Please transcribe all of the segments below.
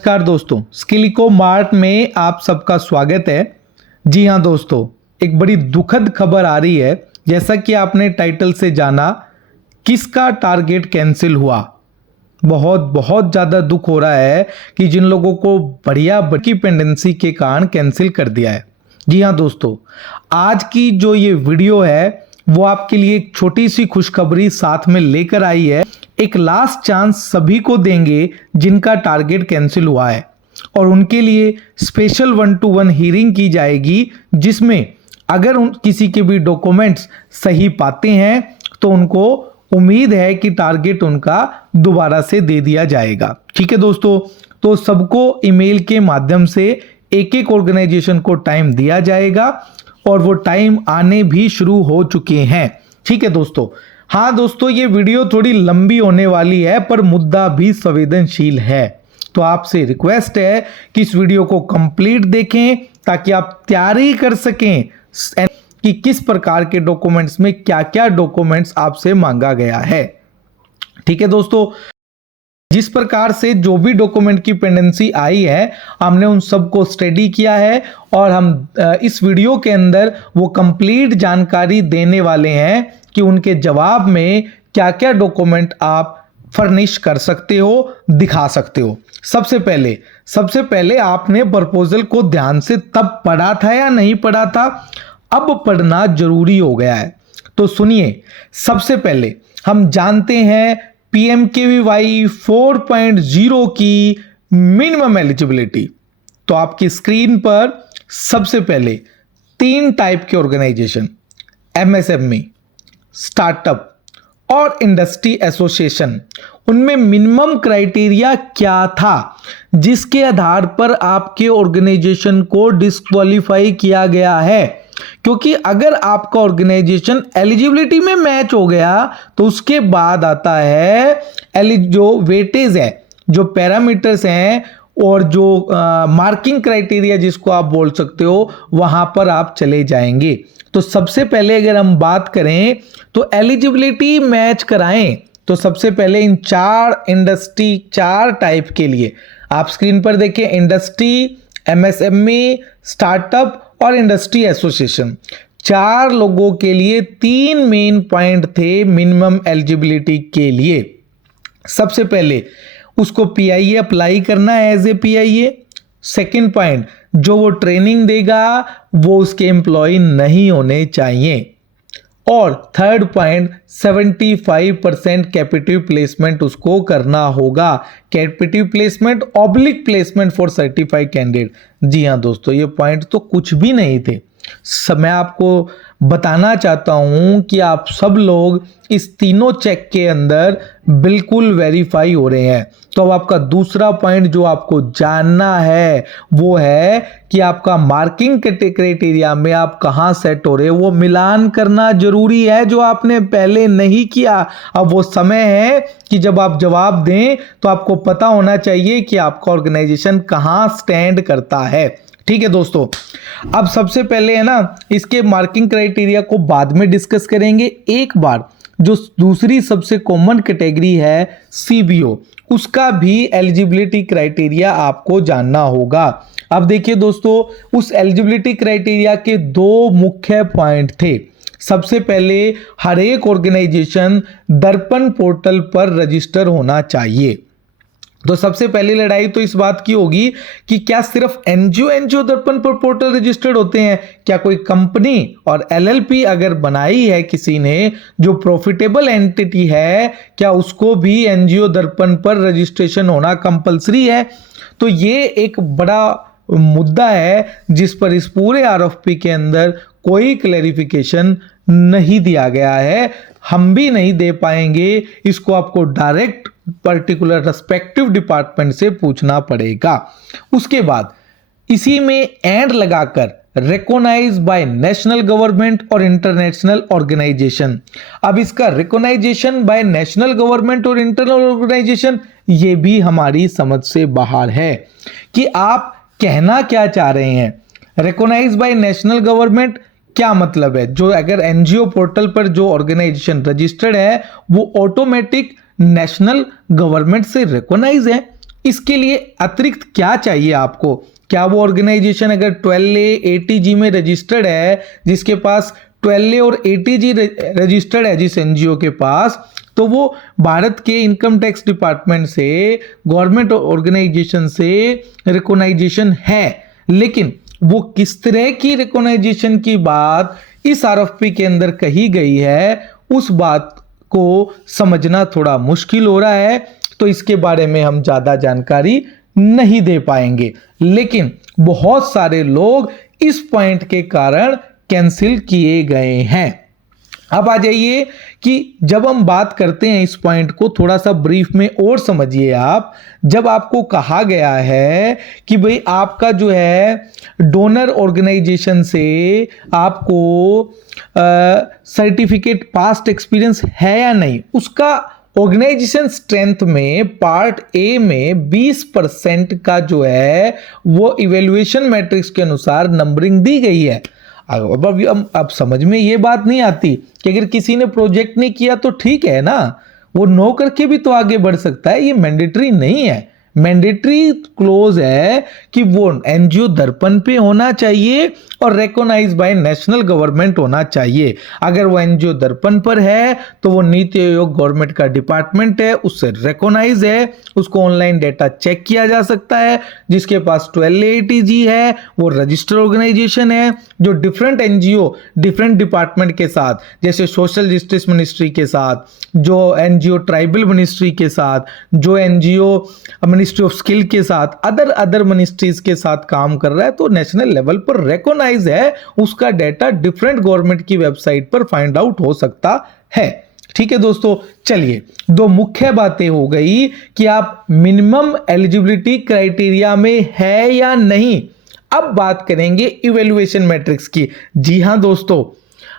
नमस्कार दोस्तों, स्किलिको मार्ट में आप सबका स्वागत है। जी हाँ दोस्तों, एक बड़ी दुखद खबर आ रही है। जैसा कि आपने टाइटल से जाना, किसका टारगेट कैंसिल हुआ। बहुत ज़्यादा दुख हो रहा है कि जिन लोगों को बढ़िया पेंडेंसी के कारण कैंसिल कर दिया है। जी हाँ दोस्तों, आज की जो ये वीडियो है वो आपके लिए एक छोटी सी खुशखबरी साथ में लेकर आई है। एक लास्ट चांस सभी को देंगे जिनका टारगेट कैंसिल हुआ है, और उनके लिए स्पेशल 1-to-1 हियरिंग की जाएगी, जिसमें अगर किसी के भी डॉक्यूमेंट्स सही पाते हैं तो उनको उम्मीद है कि टारगेट उनका दोबारा से दे दिया जाएगा। ठीक है दोस्तों, तो सबको ईमेल के माध्यम से एक एक ऑर्गेनाइजेशन को टाइम दिया जाएगा और वो टाइम आने भी शुरू हो चुके हैं। ठीक है दोस्तों। हाँ दोस्तों, ये वीडियो थोड़ी लंबी होने वाली है पर मुद्दा भी संवेदनशील है, तो आपसे रिक्वेस्ट है कि इस वीडियो को कंप्लीट देखें ताकि आप तैयारी कर सकें कि किस प्रकार के डॉक्यूमेंट्स में क्या क्या डॉक्यूमेंट्स आपसे मांगा गया है। ठीक है दोस्तों, जिस प्रकार से जो भी डॉक्यूमेंट की पेंडेंसी आई है, हमने उन सबको स्टडी किया है और हम इस वीडियो के अंदर वो कंप्लीट जानकारी देने वाले हैं कि उनके जवाब में क्या क्या डॉक्यूमेंट आप फर्निश कर सकते हो, दिखा सकते हो। सबसे पहले आपने प्रपोजल को ध्यान से तब पढ़ा था या नहीं पढ़ा था, अब पढ़ना जरूरी हो गया है। तो सुनिए, सबसे पहले हम जानते हैं PMKVY 4.0 की मिनिमम एलिजिबिलिटी। तो आपकी स्क्रीन पर सबसे पहले 3 टाइप के ऑर्गेनाइजेशन, MSME, स्टार्टअप और इंडस्ट्री एसोसिएशन, उनमें मिनिमम क्राइटेरिया क्या था जिसके आधार पर आपके ऑर्गेनाइजेशन को डिस्क्वालीफाई किया गया है। क्योंकि अगर आपका ऑर्गेनाइजेशन एलिजिबिलिटी में मैच हो गया तो उसके बाद आता है जो वेटेज है, जो पैरामीटर्स हैं और जो मार्किंग क्राइटेरिया जिसको आप बोल सकते हो, वहां पर आप चले जाएंगे। तो सबसे पहले अगर हम बात करें तो एलिजिबिलिटी मैच कराएं, तो सबसे पहले इन 4 टाइप के लिए आप स्क्रीन पर देखिए, इंडस्ट्री, MSME, स्टार्टअप और इंडस्ट्री एसोसिएशन, 4 लोगों के लिए 3 मेन पॉइंट थे मिनिमम एलिजिबिलिटी के लिए। सबसे पहले उसको PIA अप्लाई करना है as a PIA। Second point, जो वो ट्रेनिंग देगा वो उसके एम्प्लॉय नहीं होने चाहिए। और थर्ड पॉइंट, 75% कैपिटिव प्लेसमेंट उसको करना होगा। Captive placement oblique placement for certified candidate. जी हाँ दोस्तों, ये पॉइंट तो कुछ भी नहीं थे। मैं आपको बताना चाहता हूं कि आप सब लोग इस तीनों चेक के अंदर बिल्कुल वेरीफाई हो रहे हैं। तो अब आपका दूसरा पॉइंट जो आपको जानना है वो है कि आपका मार्किंग क्राइटेरिया में आप कहां सेट हो रहे हो, वो मिलान करना जरूरी है जो आपने पहले नहीं किया। अब वो समय है कि जब आप जवाब दें तो आपको पता होना चाहिए कि आपका ऑर्गेनाइजेशन कहां स्टैंड करता है। ठीक है दोस्तों, अब सबसे पहले है ना, इसके मार्किंग क्राइटेरिया को बाद में डिस्कस करेंगे। एक बार जो दूसरी सबसे कॉमन कैटेगरी है CBO, उसका भी एलिजिबिलिटी क्राइटेरिया आपको जानना होगा। अब देखिए दोस्तों, उस एलिजिबिलिटी क्राइटेरिया के 2 मुख्य पॉइंट थे। सबसे पहले, हर एक ऑर्गेनाइजेशन दर्पण पोर्टल पर रजिस्टर होना चाहिए। तो सबसे पहली लड़ाई तो इस बात की होगी कि क्या सिर्फ एनजीओ दर्पण पर पोर्टल रजिस्टर्ड होते हैं, क्या कोई कंपनी और LLP अगर बनाई है किसी ने जो प्रॉफिटेबल एंटिटी है, क्या उसको भी एनजीओ दर्पण पर रजिस्ट्रेशन होना कंपलसरी है। तो ये एक बड़ा मुद्दा है जिस पर इस पूरे RFP के अंदर कोई क्लैरिफिकेशन नहीं दिया गया है, हम भी नहीं दे पाएंगे। इसको आपको डायरेक्ट पर्टिकुलर रेस्पेक्टिव डिपार्टमेंट से पूछना पड़ेगा। उसके बाद इसी में एंड लगाकर रिकॉग्नाइज बाय नेशनल गवर्नमेंट और इंटरनेशनल ऑर्गेनाइजेशन। अब इसका रिकॉग्नाइजेशन बाय नेशनल गवर्नमेंट और इंटरनल ऑर्गेनाइजेशन, ये भी हमारी समझ से बाहर है कि आप कहना क्या चाह रहे हैं। रिकॉग्नाइज बाय नेशनल गवर्नमेंट क्या मतलब है, जो अगर एनजीओ पोर्टल पर जो ऑर्गेनाइजेशन रजिस्टर्ड है वो ऑटोमेटिक नेशनल गवर्नमेंट से रिकॉग्नाइज है। इसके लिए अतिरिक्त क्या चाहिए आपको? क्या वो ऑर्गेनाइजेशन अगर 12A ATG में रजिस्टर्ड है, जिसके पास 12A और ATG रजिस्टर्ड है जिस एनजीओ के पास, तो वो भारत के इनकम टैक्स डिपार्टमेंट से, गवर्नमेंट ऑर्गेनाइजेशन से रिकॉग्नाइजेशन है। लेकिन वो किस तरह की रिकॉग्नाइजेशन की बात इस आरएफपी के अंदर कही गई है, उस बात को समझना थोड़ा मुश्किल हो रहा है, तो इसके बारे में हम ज्यादा जानकारी नहीं दे पाएंगे। लेकिन बहुत सारे लोग इस पॉइंट के कारण कैंसिल किए गए हैं। अब आ जाइए कि जब हम बात करते हैं इस पॉइंट को थोड़ा सा ब्रीफ में और समझिए आप। जब आपको कहा गया है कि भाई आपका जो है डोनर ऑर्गेनाइजेशन से आपको सर्टिफिकेट पास्ट एक्सपीरियंस है या नहीं, उसका ऑर्गेनाइजेशन स्ट्रेंथ में पार्ट ए में 20% का जो है वो इवेल्युएशन मैट्रिक्स के अनुसार नंबरिंग दी गई है। अब समझ में ये बात नहीं आती कि अगर किसी ने प्रोजेक्ट नहीं किया तो ठीक है ना, वो नो करके भी तो आगे बढ़ सकता है, ये मैंडेटरी नहीं है। मैंडेटरी क्लोज है कि वो एनजीओ दर्पण पे होना चाहिए और रिकॉग्नाइज बाय नेशनल गवर्नमेंट होना चाहिए। अगर वो एनजीओ दर्पण पर है तो वो नीति आयोग गवर्नमेंट का डिपार्टमेंट है, उससे रिकॉग्नाइज है, उसको ऑनलाइन डेटा चेक किया जा सकता है। जिसके पास 12A ATG है वो रजिस्टर्ड ऑर्गेनाइजेशन है, जो डिफरेंट एनजीओ डिफरेंट डिपार्टमेंट के साथ, जैसे सोशल जस्टिस मिनिस्ट्री के साथ, जो एनजीओ ट्राइबल मिनिस्ट्री के साथ, जो एनजीओ मिनिस्ट्री ऑफ स्किल के साथ, अदर मिनिस्ट्रीज के साथ काम कर रहा है, तो नेशनल लेवल पर रिकॉग्नाइज है। उसका डेटा डिफरेंट गवर्नमेंट की वेबसाइट पर फाइंड आउट हो सकता है। ठीक है दोस्तों, चलिए दो मुख्य बातें हो गई कि आप मिनिमम एलिजिबिलिटी क्राइटेरिया में है या नहीं। अब बात करेंगे इवैल्यूएशन मैट्रिक्स की। जी हां दोस्तों,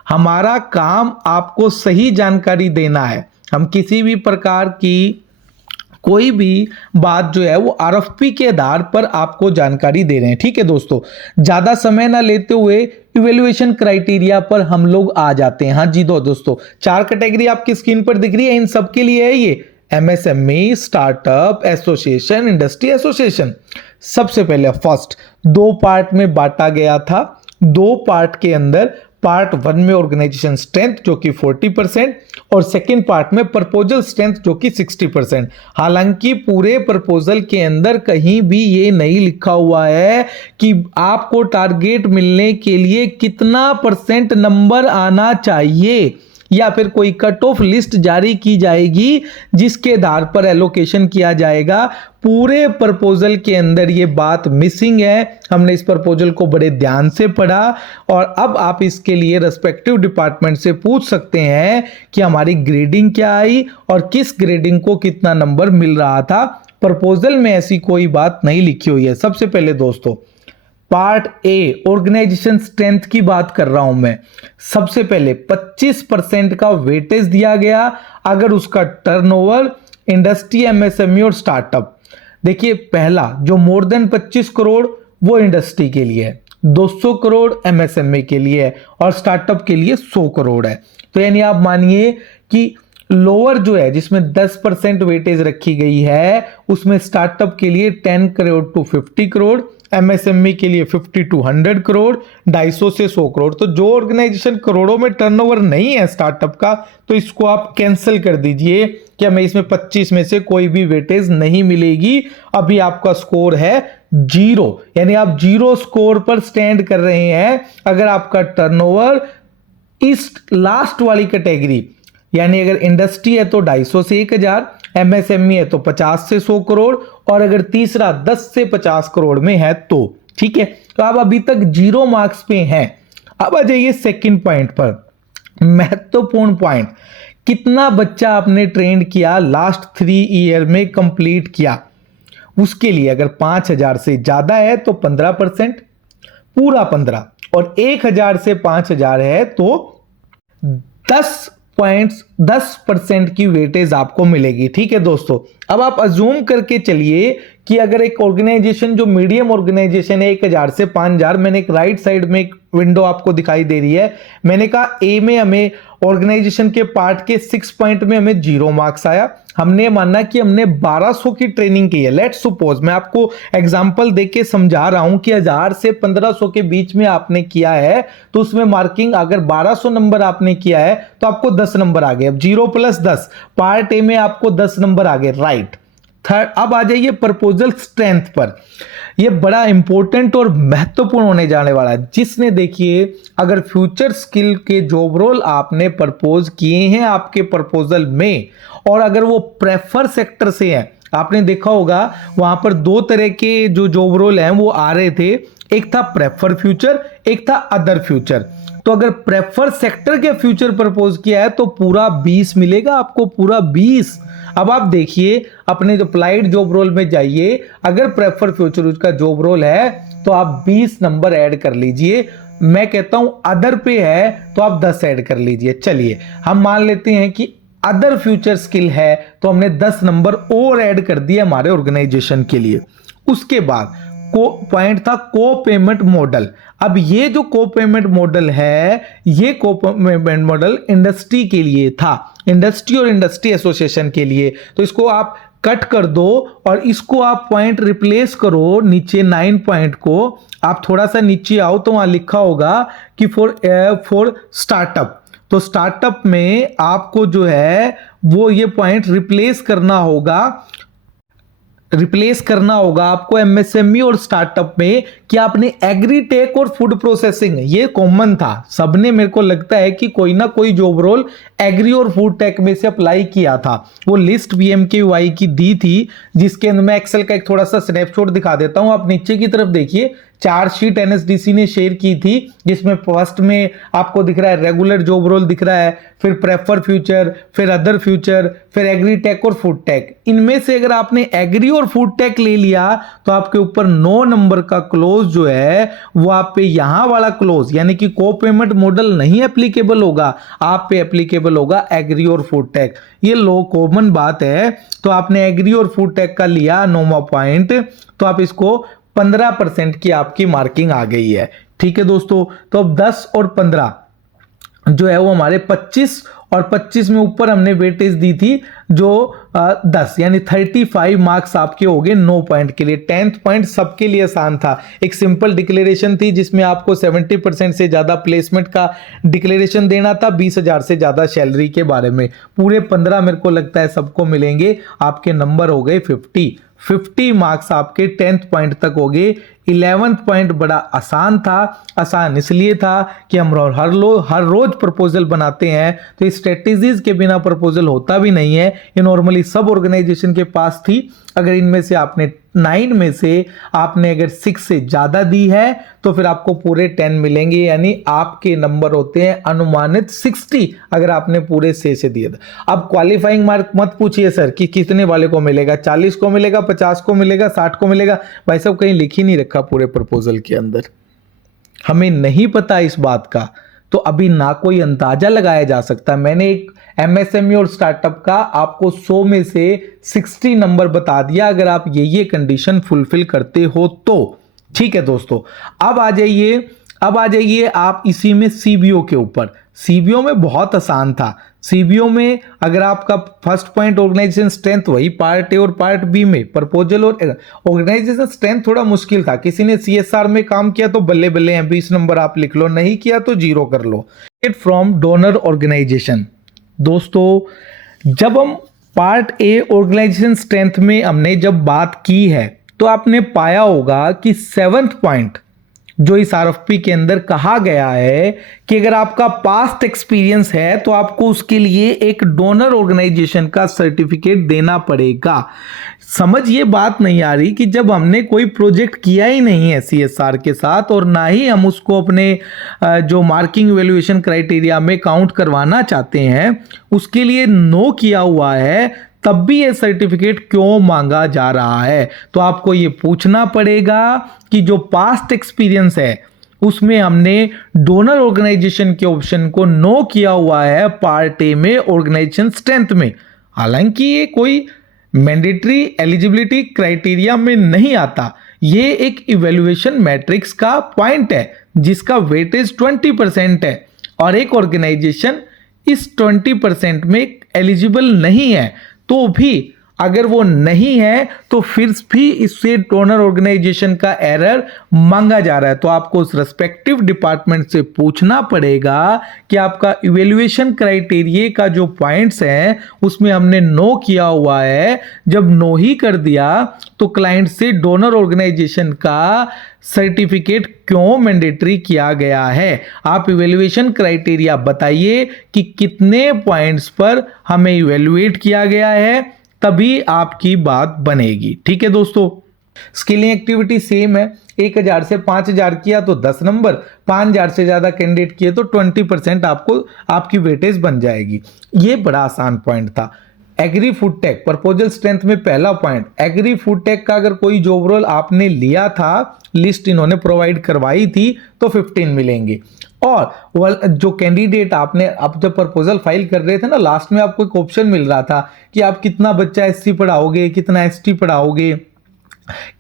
हमारा काम आपको सही जानकारी देना है। हम किसी भी प्रकार की कोई भी बात जो है वो आरएफपी के आधार पर आपको जानकारी दे रहे हैं। ठीक है दोस्तों, ज्यादा समय ना लेते हुए इवैल्यूएशन क्राइटेरिया पर हम लोग आ जाते हैं। हाँ जी दोस्तों, 4 कैटेगरी आपकी स्क्रीन पर दिख रही है, इन सब के लिए है ये MSME, startup, association, industry association. सबसे पहले फर्स्ट 2 पार्ट में बांटा गया था। 2 पार्ट के अंदर पार्ट 1 में ऑर्गेनाइजेशन स्ट्रेंथ जो कि 40% और सेकंड पार्ट में प्रपोजल स्ट्रेंथ जो कि 60%। हालांकि पूरे प्रपोजल के अंदर कहीं भी ये नहीं लिखा हुआ है कि आपको टारगेट मिलने के लिए कितना % नंबर आना चाहिए, या फिर कोई कट ऑफ लिस्ट जारी की जाएगी जिसके आधार पर एलोकेशन किया जाएगा। पूरे प्रपोजल के अंदर ये बात मिसिंग है। हमने इस प्रपोजल को बड़े ध्यान से पढ़ा और अब आप इसके लिए रेस्पेक्टिव डिपार्टमेंट से पूछ सकते हैं कि हमारी ग्रेडिंग क्या आई और किस ग्रेडिंग को कितना नंबर मिल रहा था। प्रपोजल में ऐसी कोई बात नहीं लिखी हुई है। सबसे पहले दोस्तों पार्ट ए ऑर्गेनाइजेशन स्ट्रेंथ की बात कर रहा हूं मैं। सबसे पहले 25% का वेटेज दिया गया अगर उसका टर्नओवर इंडस्ट्री, एमएसएमई और स्टार्टअप। देखिए पहला जो मोर देन 25 करोड़ वो इंडस्ट्री के लिए है, 200 करोड़ एमएसएमई के लिए है और स्टार्टअप के लिए 100 करोड़ है। तो यानी आप मानिए कि लोअर जो है जिसमें 10% वेटेज रखी गई है उसमें स्टार्टअप के लिए 10 करोड़ टू 50 करोड़, एमएसएमई के लिए 50 टू 100 करोड़, 250 से 100 करोड़। तो जो ऑर्गेनाइजेशन करोड़ों में टर्नओवर नहीं है स्टार्टअप का, तो इसको आप कैंसिल कर दीजिए कि हमें इसमें 25 में से कोई भी वेटेज नहीं मिलेगी। अभी आपका स्कोर है 0, यानी आप 0 स्कोर पर स्टैंड कर रहे हैं अगर आपका टर्नओवर इस लास्ट वाली कैटेगरी, यानी अगर इंडस्ट्री है तो 250 से 1000, एमएसएमई है तो 50 से 100 करोड़ और अगर तीसरा 10 से 50 करोड़ में है तो ठीक है। तो आप अभी तक 0 मार्क्स पे हैं। अब आ जाइए सेकंड पॉइंट पर, महत्वपूर्ण पॉइंट, कितना बच्चा आपने ट्रेंड किया लास्ट 3 ईयर में कंप्लीट किया। उसके लिए अगर 5000 से ज्यादा है तो 15%, पूरा 15, और 1000 से 5000 है तो 10% की वेटेज आपको मिलेगी। ठीक है दोस्तों, अब आप अजूम करके चलिए कि अगर एक ऑर्गेनाइजेशन जो मीडियम ऑर्गेनाइजेशन है 1000 से 5000, मैंने एक राइट साइड में एक विंडो आपको दिखाई दे रही है, मैंने कहा ए में हमें ऑर्गेनाइजेशन के पार्ट के 6 पॉइंट में हमें 0 मार्क्स आया। हमने माना कि हमने 1200 की ट्रेनिंग की है। लेट्स सपोज, मैं आपको एग्जांपल देके समझा रहा हूं कि 1000 से 1500 के बीच में आपने किया है तो उसमें मार्किंग अगर 1200 नंबर आपने किया है तो आपको 10 नंबर आ गए। अब 0 + 10, पार्ट ए में आपको 10 नंबर आ गए, राइट। थर्ड, अब आ जाइए प्रपोजल स्ट्रेंथ पर। यह बड़ा इंपॉर्टेंट और महत्वपूर्ण होने जाने वाला है। जिसने देखिए, अगर फ्यूचर स्किल के जॉब रोल आपने प्रपोज किए हैं आपके प्रपोजल में और अगर वो प्रेफर सेक्टर से है, आपने देखा होगा वहां पर 2 तरह के जो जॉब रोल हैं वो आ रहे थे, एक था प्रेफर फ्यूचर, एक था अदर फ्यूचर। तो अगर प्रेफर सेक्टर के फ्यूचर प्रपोज किया है तो पूरा 20 मिलेगा आपको, पूरा 20। अब आप देखिए अपने जो अप्लाइड जॉब रोल में जाइए, अगर प्रेफर फ्यूचर उसका जॉब रोल है तो आप 20 नंबर ऐड कर लीजिए। मैं कहता हूं अदर पे है तो आप 10 ऐड कर लीजिए। चलिए हम मान लेते हैं कि अदर फ्यूचर स्किल है तो हमने 10 नंबर और ऐड कर दिए हमारे ऑर्गेनाइजेशन के लिए। उसके बाद को पॉइंट था को पेमेंट मॉडल। अब ये जो को पेमेंट मॉडल है, ये को पेमेंट मॉडल इंडस्ट्री के लिए था, इंडस्ट्री और इंडस्ट्री एसोसिएशन के लिए। तो इसको आप कट कर दो और इसको आप पॉइंट रिप्लेस करो नीचे 9 पॉइंट को। आप थोड़ा सा नीचे आओ तो वहां लिखा होगा कि फॉर स्टार्टअप। तो स्टार्टअप में आपको जो है वो ये पॉइंट रिप्लेस करना होगा आपको एमएसएमई और स्टार्टअप में कि आपने एग्रीटेक और फूड प्रोसेसिंग, ये कॉमन था, सबने मेरे को लगता है कि कोई ना कोई जॉब रोल एग्री और फूड टेक में से अप्लाई किया था। वो लिस्ट बीएमकेवाई की दी थी जिसके अंदर मैं एक्सेल का एक थोड़ा सा स्नैपशॉट दिखा देता हूं। आप नीचे की तरफ देखिए, 4 शीट एनएसडीसी ने शेयर की थी जिसमें फर्स्ट में आपको दिख रहा है रेगुलर जॉब रोल दिख रहा है, फिर प्रेफर फ्यूचर, फिर अदर फ्यूचर, फिर एग्री टेक और फूड टेक। इनमें से अगर आपने एग्री और फूड टेक ले लिया तो आपके ऊपर 9 नंबर का क्लोज जो है वो आप पे यहां वाला क्लोज यानी कि को पेमेंट मॉडल नहीं एप्लीकेबल होगा, आप पे एप्लीकेबल होगा एग्री और फूड टेक। ये लो कॉमन बात है। तो आपने एग्री और फूड टेक का लिया 9वां पॉइंट, तो आप इसको 15% की आपकी मार्किंग आ गई है। ठीक है दोस्तों, तो अब 10 और 15 जो है वो हमारे 25 और 25 में ऊपर हमने वेटेज दी थी जो 10 यानी 35 मार्क्स आपके हो गए 9 पॉइंट के लिए। 10th पॉइंट सबके लिए आसान था, एक सिंपल डिक्लेरेशन थी जिसमें आपको 70% से ज्यादा प्लेसमेंट का डिक्लेरेशन देना था 20,000 से ज्यादा सैलरी के बारे में। पूरे 15 मेरे को लगता है सबको मिलेंगे, आपके नंबर हो गए 50 मार्क्स आपके 10th पॉइंट तक हो गए। 11th पॉइंट बड़ा आसान था, आसान इसलिए था कि हम हर रोज प्रपोजल बनाते हैं तो स्ट्रेटेजीज के बिना प्रपोजल होता भी नहीं है। ये नॉर्मली सब ऑर्गेनाइजेशन के पास थी। अगर इनमें से आपने 9 में से आपने अगर 6 से ज्यादा दी है तो फिर आपको पूरे 10 मिलेंगे, यानी आपके नंबर होते हैं अनुमानित 60 अगर आपने पूरे से दिए था। अब क्वालिफाइंग मार्क मत पूछिए सर कि कितने वाले को मिलेगा, 40 को मिलेगा, 50 को मिलेगा, 60 को मिलेगा, भाई साहब कहीं लिख ही नहीं रखा पूरे प्रपोजल के अंदर, हमें नहीं पता इस बात का, तो अभी ना कोई अंदाजा लगाया जा सकता। मैंने एक एमएसएमई और स्टार्टअप का आपको 100 में से 60 नंबर बता दिया अगर आप ये कंडीशन फुलफिल करते हो तो। ठीक है दोस्तों, अब आ जाइए आप इसी में सीबीओ के ऊपर। सीबीओ में बहुत आसान था। सीबीओ में अगर आपका फर्स्ट पॉइंट ऑर्गेनाइजेशन स्ट्रेंथ, वही पार्ट ए और पार्ट बी में प्रपोजल और ऑर्गेनाइजेशन स्ट्रेंथ थोड़ा मुश्किल था। किसी ने सीएसआर में काम किया तो बल्ले बल्ले हैं, 20 नंबर आप लिख लो, नहीं किया तो 0 कर लो। From donor organisation. दोस्तों जब हम पार्ट ए ऑर्गेनाइजेशन स्ट्रेंथ में हमने जब बात की है तो आपने पाया होगा कि 7th पॉइंट जो इस आरएफपी के अंदर कहा गया है कि अगर आपका पास्ट एक्सपीरियंस है तो आपको उसके लिए एक डोनर ऑर्गेनाइजेशन का सर्टिफिकेट देना पड़ेगा। समझ ये बात नहीं आ रही कि जब हमने कोई प्रोजेक्ट किया ही नहीं है सीएसआर के साथ और ना ही हम उसको अपने जो मार्किंग इवैल्यूएशन क्राइटेरिया में काउंट करवाना चाहते हैं, उसके लिए नो किया हुआ है, तब भी ये सर्टिफिकेट क्यों मांगा जा रहा है। तो आपको ये पूछना पड़ेगा कि जो पास्ट एक्सपीरियंस है उसमें हमने डोनर ऑर्गेनाइजेशन के ऑप्शन को नो किया हुआ है पार्ट ए में ऑर्गेनाइजेशन स्ट्रेंथ में। हालांकि ये कोई मैंडेटरी एलिजिबिलिटी क्राइटेरिया में नहीं आता। ये एक इवैल्यूएशन मैट्रिक्स का पॉइंट है जिसका वेटेज 20% है और एक ऑर्गेनाइजेशन इस 20% में एलिजिबल नहीं है, तो भी अगर वो नहीं है तो फिर भी इससे डोनर ऑर्गेनाइजेशन का एरर मांगा जा रहा है। तो आपको उस रेस्पेक्टिव डिपार्टमेंट से पूछना पड़ेगा कि आपका इवैल्यूएशन क्राइटेरिया का जो पॉइंट्स हैं उसमें हमने नो किया हुआ है। जब नो ही कर दिया तो क्लाइंट से डोनर ऑर्गेनाइजेशन का सर्टिफिकेट क्यों मैंडेटरी किया गया है। आप इवैल्यूएशन क्राइटेरिया बताइए कि कितने पॉइंट्स पर हमें इवैल्यूएट किया गया है, तभी आपकी बात बनेगी। ठीक है दोस्तों, स्किलिंग एक्टिविटी सेम है। 1000 से 5000 किया तो 10 नंबर, 5000 से ज्यादा कैंडिडेट किए तो 20% आपको आपकी वेटेज बन जाएगी। ये बड़ा आसान पॉइंट था। Agri food tech proposal strength में पहला पॉइंट, एग्री फूड टेक का अगर कोई जॉब रोल आपने लिया था, लिस्ट इन्होंने प्रोवाइड करवाई थी, तो 15 मिलेंगे। और जो कैंडिडेट आपने अब जब प्रपोजल फाइल कर रहे थे ना, लास्ट में आपको एक ऑप्शन मिल रहा था कि आप कितना बच्चा एससी पढ़ाओगे, कितना एसटी पढ़ाओगे,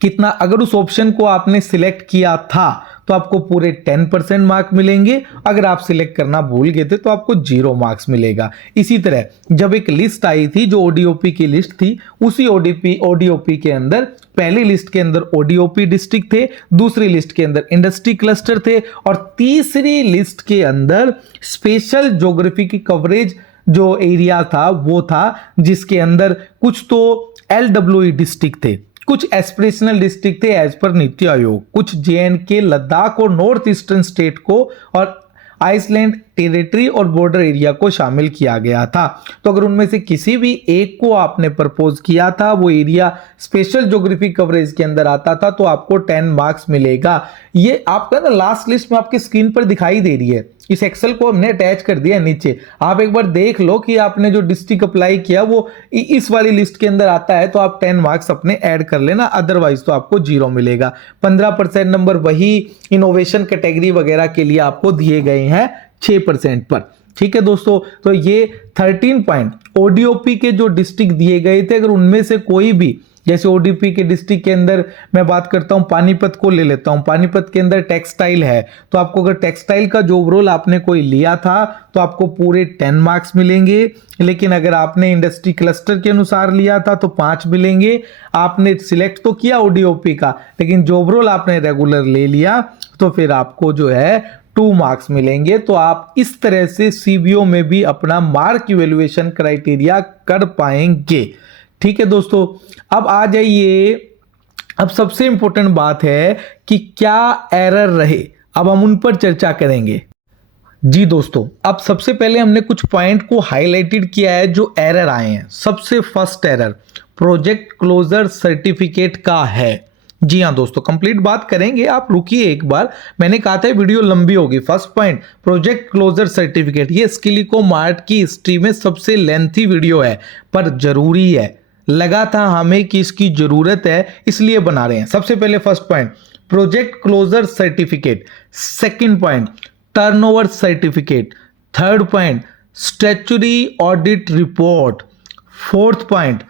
कितना, अगर उस ऑप्शन को आपने सिलेक्ट किया था तो आपको पूरे 10% मार्क मिलेंगे। अगर आप सिलेक्ट करना भूल गए थे तो आपको 0 मार्क्स मिलेगा। इसी तरह जब एक लिस्ट आई थी जो ओडीओपी की लिस्ट थी, उसी ओडीओपी के अंदर पहली लिस्ट के अंदर ओडीओपी डिस्ट्रिक्ट थे, दूसरी लिस्ट के अंदर इंडस्ट्री क्लस्टर थे और तीसरी लिस्ट के अंदर स्पेशल ज्योग्राफी की कवरेज जो एरिया था वो था, जिसके अंदर कुछ तो एलडब्ल्यूई डिस्ट्रिक्ट थे, कुछ एस्पिरेशनल डिस्ट्रिक्ट थे एज पर नीति आयोग, कुछ जेएनके, लद्दाख और नॉर्थ ईस्टर्न स्टेट को और आइसलैंड टेरिटरी और बॉर्डर एरिया को शामिल किया गया था। तो अगर उनमें से किसी भी एक को आपने प्रपोज किया था, वो एरिया स्पेशल ज्योग्राफी कवरेज के अंदर आता था, तो आपको 10 मार्क्स मिलेगा। ये आपका ना लास्ट लिस्ट में आपकी स्क्रीन पर दिखाई दे रही है, इस एक्सेल को हमने अटैच कर दिया नीचे। आप एक बार देख लो कि आपने जो डिस्ट्रिक्ट अप्लाई किया वो इस वाली लिस्ट के अंदर आता है, तो आप 10 मार्क्स अपने ऐड कर लेना, अदरवाइज तो आपको 0 मिलेगा। 15% नंबर वही इनोवेशन कैटेगरी वगैरह के लिए आपको दिए गए हैं 6% पर। ठीक है दोस्तों, तो ये 13 पॉइंट ओडीओपी के जो डिस्ट्रिक्ट दिए गए थे, अगर उनमें से कोई भी, जैसे ओडीपी के डिस्ट्रिक्ट के अंदर मैं बात करता हूं, पानीपत को ले लेता हूं, पानीपत के अंदर टेक्सटाइल है, तो आपको अगर टेक्सटाइल का जॉब रोल आपने कोई लिया था तो आपको पूरे 10 मार्क्स मिलेंगे। लेकिन अगर आपने इंडस्ट्री क्लस्टर के अनुसार लिया था तो 5 मिलेंगे। आपने सिलेक्ट तो किया ओडीओपी का, लेकिन जॉब रोल आपने रेगुलर ले लिया, तो फिर आपको जो है 2 मार्क्स मिलेंगे। तो आप इस तरह से सीबीओ में भी अपना मार्क इवैल्यूएशन क्राइटेरिया कर पाएंगे। ठीक है दोस्तों, अब आ जाइए, अब सबसे इंपॉर्टेंट बात है कि क्या एरर रहे, अब हम उन पर चर्चा करेंगे। जी दोस्तों, अब सबसे पहले हमने कुछ पॉइंट को हाईलाइटेड किया है जो एरर आए हैं। सबसे first error project closure certificate का है। जी हाँ दोस्तों, कंप्लीट बात करेंगे, आप रुकिए एक बार, मैंने कहा था वीडियो लंबी होगी। First point project closure certificate, ये स्किलिको मार्ट की हिस्ट्री में सबसे लेंथी वीडियो है, पर जरूरी है, लगा था हमें कि इसकी जरूरत है इसलिए बना रहे हैं। सबसे पहले first point project closure certificate, second point turnover certificate, third point statutory audit report, fourth point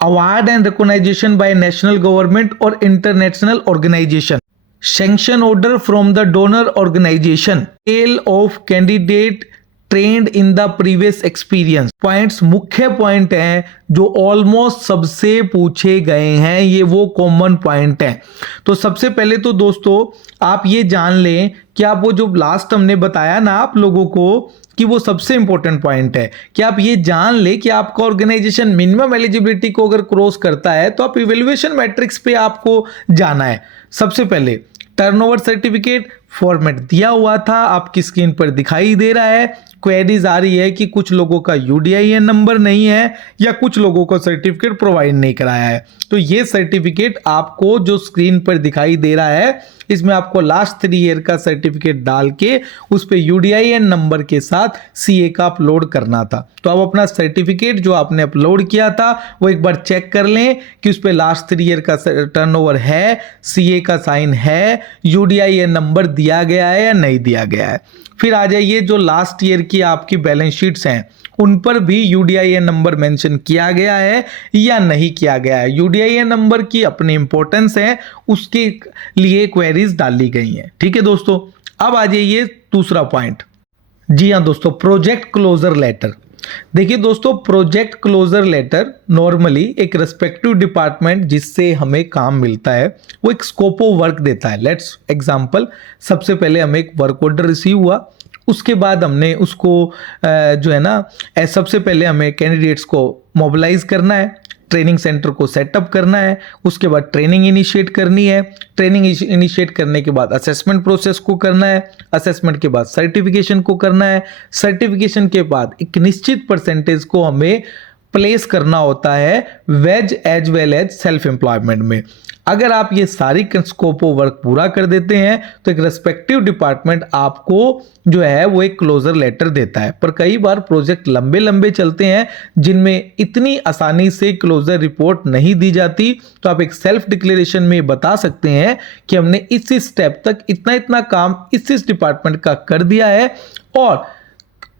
award and recognition by national government और international organisation, sanction order from the donor organisation, scale of candidate trained in the previous experience. Points मुख्य point हैं जो almost सबसे पूछे गए हैं, ये वो कॉमन पॉइंट हैं। तो सबसे पहले तो दोस्तों आप ये जान लें कि आप वो जो लास्ट हमने बताया ना आप लोगों को कि वो सबसे इंपॉर्टेंट पॉइंट है, कि आप ये जान ले कि आपका ऑर्गेनाइजेशन मिनिमम एलिजिबिलिटी को अगर क्रॉस करता है तो आप इवैल्यूएशन मैट्रिक्स पे आपको जाना है। सबसे पहले टर्नओवर सर्टिफिकेट फॉर्मेट दिया हुआ था, आपकी स्क्रीन पर दिखाई दे रहा है। क्वेरीज आ रही है कि कुछ लोगों का यूडीआईएन नंबर नहीं है या कुछ लोगों को सर्टिफिकेट प्रोवाइड नहीं कराया है। तो ये सर्टिफिकेट आपको जो स्क्रीन पर दिखाई दे रहा है, इसमें आपको लास्ट 3 ईयर का सर्टिफिकेट डाल के उस पे यूडीआईएन नंबर के साथ सीए का अपलोड करना था। तो अब अपना सर्टिफिकेट जो आपने अपलोड किया था वो एक बार चेक कर लें कि उस पे लास्ट 3 ईयर का टर्नओवर है, सीए का साइन है, यूडीआईएन नंबर दिया गया है या नहीं दिया गया है। फिर आ जाइए, जो लास्ट ईयर की आपकी बैलेंस शीट्स हैं उन पर भी यूडीआईएन नंबर मेंशन किया गया है या नहीं किया गया है। यूडीआईएन नंबर की अपनी इंपॉर्टेंस है, उसके लिए क्वेरीज डाली गई हैं। ठीक है दोस्तों, अब आ जाइए दूसरा पॉइंट। जी हाँ दोस्तों, प्रोजेक्ट क्लोजर लेटर। देखिए दोस्तों, प्रोजेक्ट क्लोजर लेटर नॉर्मली एक रेस्पेक्टिव डिपार्टमेंट जिससे हमें काम मिलता है वो एक स्कोप ऑफ वर्क देता है। लेट्स एग्जांपल, सबसे पहले हमें एक वर्क ऑर्डर रिसीव हुआ, उसके बाद हमने उसको जो है ना, सबसे पहले हमें कैंडिडेट्स को मोबिलाइज करना है, ट्रेनिंग सेंटर को सेटअप करना है, उसके बाद ट्रेनिंग इनिशिएट करनी है, ट्रेनिंग इनिशिएट करने के बाद असेसमेंट प्रोसेस को करना है, असेसमेंट के बाद सर्टिफिकेशन को करना है, सर्टिफिकेशन के बाद एक निश्चित परसेंटेज को हमें प्लेस करना होता है wage as well as self employment में। अगर आप ये सारी स्कोप ऑफ वर्क पूरा कर देते हैं तो एक रेस्पेक्टिव डिपार्टमेंट आपको जो है वो एक क्लोजर लेटर देता है। पर कई बार प्रोजेक्ट लंबे लंबे चलते हैं जिनमें इतनी आसानी से क्लोजर रिपोर्ट नहीं दी जाती, तो आप एक सेल्फ डिक्लेरेशन में बता सकते हैं कि हमने इस स्टेप तक इतना इतना काम इस डिपार्टमेंट का कर दिया है। और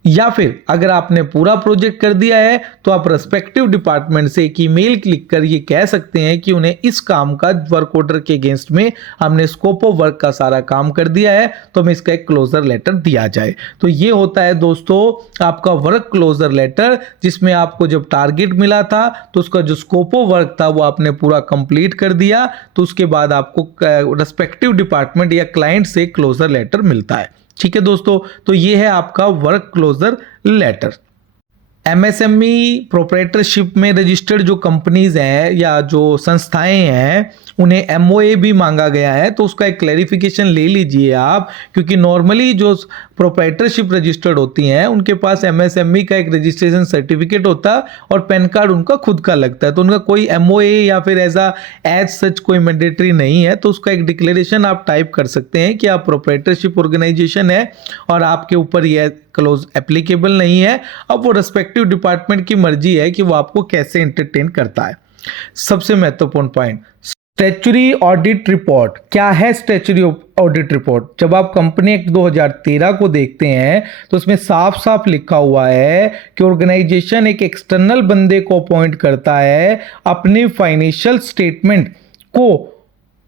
या फिर अगर आपने पूरा प्रोजेक्ट कर दिया है तो आप रेस्पेक्टिव डिपार्टमेंट से एक ईमेल क्लिक कर ये कह सकते हैं कि उन्हें इस काम का वर्क ऑर्डर के अगेंस्ट में हमने स्कोप ऑफ वर्क का सारा काम कर दिया है, तो हमें इसका एक क्लोजर लेटर दिया जाए। तो ये होता है दोस्तों आपका वर्क क्लोजर लेटर, जिसमें आपको जब टारगेट मिला था तो उसका जो स्कोप ऑफ वर्क था वो आपने पूरा कंप्लीट कर दिया, तो उसके बाद आपको रेस्पेक्टिव डिपार्टमेंट या क्लाइंट से क्लोजर लेटर मिलता है। ठीक है दोस्तों, तो ये है आपका work closure letter. MSME proprietorship में रजिस्टर्ड जो कंपनीज हैं या जो संस्थाएं हैं उन्हें एमओए भी मांगा गया है, तो उसका एक क्लैरिफिकेशन ले लीजिए आप, क्योंकि नॉर्मली जो प्रोप्राइटरशिप रजिस्टर्ड होती हैं उनके पास एमएसएमई का एक रजिस्ट्रेशन सर्टिफिकेट होता है और पैन कार्ड उनका खुद का लगता है, तो उनका कोई एमओए या फिर एज सच कोई मैंडेटरी नहीं है। तो उसका एक डिक्लेरेशन आप टाइप कर सकते हैं कि आप प्रोप्राइटरशिप ऑर्गेनाइजेशन है और आपके ऊपर यह क्लोज एप्लीकेबल नहीं है। अब वो रेस्पेक्टिव डिपार्टमेंट की मर्जी है कि वो आपको कैसे एंटरटेन करता है। सबसे महत्वपूर्ण पॉइंट, स्टैच्यूटरी ऑडिट रिपोर्ट। क्या है स्टैच्यूटरी ऑडिट रिपोर्ट? जब आप कंपनी एक्ट 2013 को देखते हैं तो उसमें साफ साफ लिखा हुआ है कि ऑर्गेनाइजेशन एक एक्सटर्नल बंदे को अपॉइंट करता है अपने फाइनेंशियल स्टेटमेंट को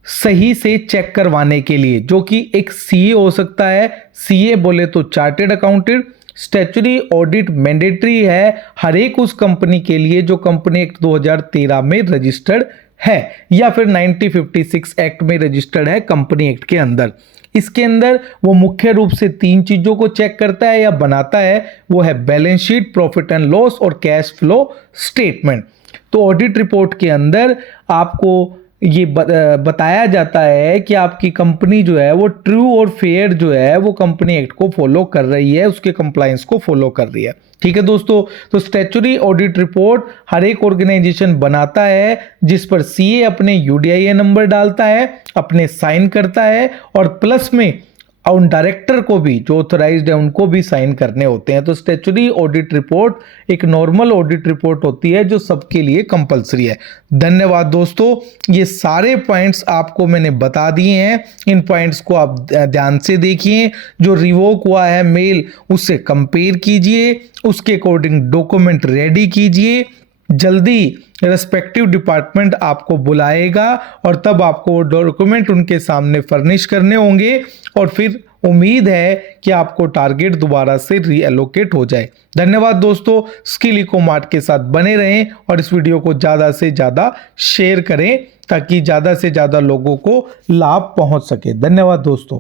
सही से चेक करवाने के लिए, जो कि एक सीए हो सकता है। सीए बोले तो chartered accountant. Statutory audit mandatory है हर एक उस कंपनी के लिए जो कंपनी एक्ट 2013 में रजिस्टर्ड है या फिर 1956 एक्ट में रजिस्टर्ड है कंपनी एक्ट के अंदर। इसके अंदर वो मुख्य रूप से 3 चीजों को चेक करता है या बनाता है, वो है balance sheet, profit and loss और कैश फ्लो स्टेटमेंट। तो ऑडिट रिपोर्ट के अंदर आपको ये बताया जाता है कि आपकी कंपनी जो है वो ट्रू और फेयर जो है वो कंपनी एक्ट को फॉलो कर रही है, उसके कंप्लायंस को फॉलो कर रही है। ठीक है दोस्तों, तो स्टैच्यूटरी ऑडिट रिपोर्ट हर एक ऑर्गेनाइजेशन बनाता है जिस पर सीए अपने यूडीआईएन नंबर डालता है, अपने साइन करता है और प्लस में उन डायरेक्टर को भी जो ऑथराइज्ड है उनको भी साइन करने होते हैं। तो स्टैच्यूटरी ऑडिट रिपोर्ट एक नॉर्मल ऑडिट रिपोर्ट होती है जो सबके लिए कंपलसरी है। धन्यवाद दोस्तों, ये सारे पॉइंट्स आपको मैंने बता दिए हैं, इन पॉइंट्स को आप ध्यान से देखिए। जो रिवोक हुआ है मेल उससे कंपेयर कीजिए, उसके अकॉर्डिंग डॉक्यूमेंट रेडी कीजिए। जल्दी रेस्पेक्टिव डिपार्टमेंट आपको बुलाएगा और तब आपको डॉक्यूमेंट उनके सामने फर्निश करने होंगे और फिर उम्मीद है कि आपको टारगेट दोबारा से रीएलोकेट हो जाए। धन्यवाद दोस्तों, स्किल इको मार्ट के साथ बने रहें और इस वीडियो को ज़्यादा से ज़्यादा शेयर करें ताकि ज़्यादा से ज़्यादा लोगों को लाभ पहुंच सके। धन्यवाद दोस्तों।